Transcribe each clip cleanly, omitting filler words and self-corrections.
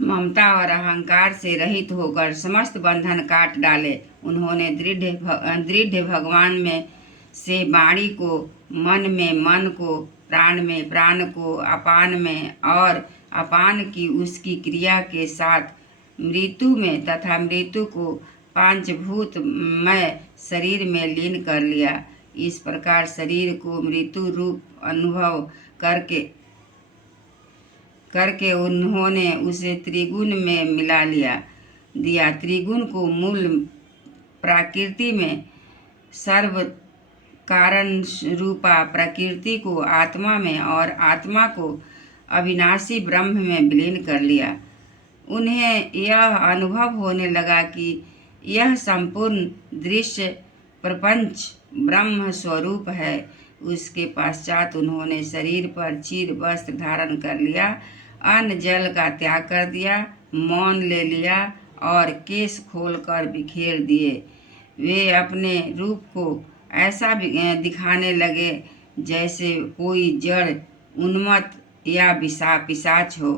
ममता और अहंकार से रहित होकर समस्त बंधन काट डाले। उन्होंने दृढ़ भगवान में से वाणी को, मन में मन को, प्राण में प्राण को, अपान में और अपान की उसकी क्रिया के साथ मृत्यु में तथा मृत्यु को पांचभूतमय शरीर में लीन कर लिया। इस प्रकार शरीर को मृत्यु रूप अनुभव करके उन्होंने उसे त्रिगुण में मिला दिया। त्रिगुण को मूल प्रकृति में, सर्व कारण रूपा प्रकृति को आत्मा में और आत्मा को अविनाशी ब्रह्म में विलीन कर लिया। उन्हें यह अनुभव होने लगा कि यह संपूर्ण दृश्य प्रपंच ब्रह्म स्वरूप है। उसके पश्चात उन्होंने शरीर पर चीर वस्त्र धारण कर लिया, अन्न जल का त्याग कर दिया, मौन ले लिया और केश खोलकर बिखेर दिए। वे अपने रूप को ऐसा दिखाने लगे जैसे कोई जड़ उन्मत्त या पिशाच हो।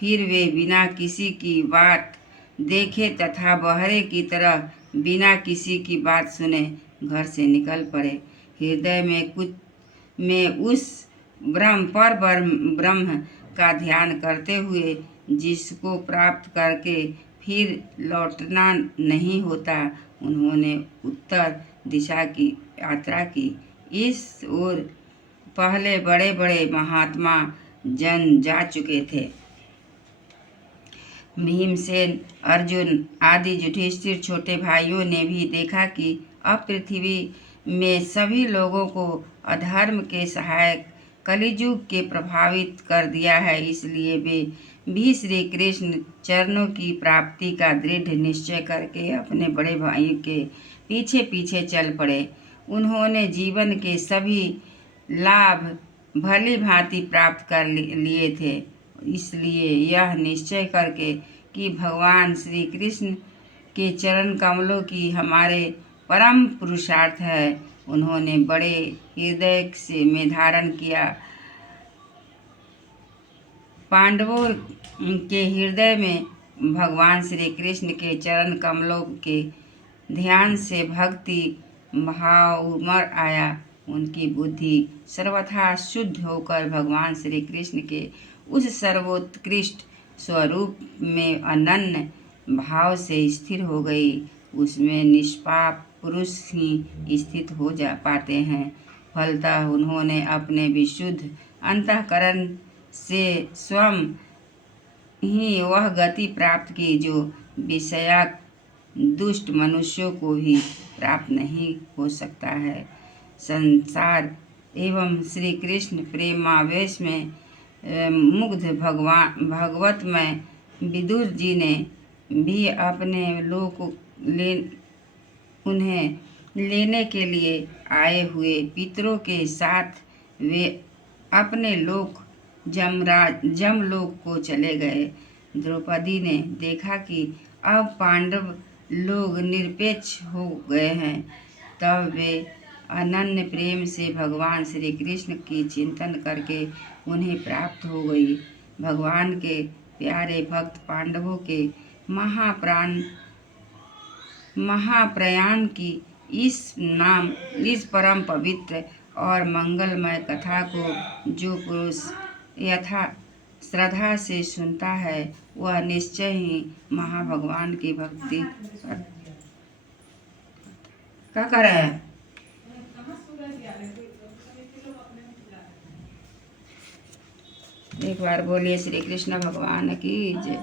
फिर वे बिना किसी की बात देखे तथा बहरे की तरह बिना किसी की बात सुने घर से निकल पड़े। हृदय में उस ब्रह्म का ध्यान करते हुए, जिसको प्राप्त करके फिर लौटना नहीं होता, उन्होंने उत्तर दिशा की यात्रा की। इस ओर पहले बड़े बड़े महात्मा जन जा चुके थे। भीमसेन, अर्जुन आदि युधिष्ठिर छोटे भाइयों ने भी देखा कि अब पृथ्वी में सभी लोगों को अधर्म के सहायक कलियुग के प्रभावित कर दिया है। इसलिए वे भी श्री कृष्ण चरणों की प्राप्ति का दृढ़ निश्चय करके अपने बड़े भाई के पीछे पीछे चल पड़े। उन्होंने जीवन के सभी लाभ भली भांति प्राप्त कर लिए थे। इसलिए यह निश्चय करके कि भगवान श्री कृष्ण के चरण कमलों की हमारे परम पुरुषार्थ है, उन्होंने बड़े हृदय से में धारण किया। पांडवों के हृदय में भगवान श्री कृष्ण के चरण कमलों के ध्यान से भक्ति भाव उमड़ आया। उनकी बुद्धि सर्वथा शुद्ध होकर भगवान श्री कृष्ण के उस सर्वोत्कृष्ट स्वरूप में अनन्य भाव से स्थिर हो गई। उसमें निष्पाप पुरुष ही स्थित हो जा पाते हैं। फलतः उन्होंने अपने विशुद्ध अंतःकरण से स्वयं ही वह गति प्राप्त की जो विषयाक दुष्ट मनुष्यों को भी प्राप्त नहीं हो सकता है। संसार एवं श्री कृष्ण प्रेमावेश में मुग्ध भगवतमय विदुर जी ने भी अपने लोक उन्हें लेने के लिए आए हुए पितरों के साथ वे अपने लोक जमलोक को चले गए। द्रौपदी ने देखा कि अब पांडव लोग निरपेक्ष हो गए हैं, तब वे अनन्य प्रेम से भगवान श्री कृष्ण की चिंतन करके उन्हें प्राप्त हो गई। भगवान के प्यारे भक्त पांडवों के महाप्रयाण की इस परम पवित्र और मंगलमय कथा को जो पुरुष यथा श्रद्धा से सुनता है, वह निश्चय ही महाभगवान की भक्ति क्या कर रहे हैं। एक बार बोलिए श्री कृष्ण भगवान की जय।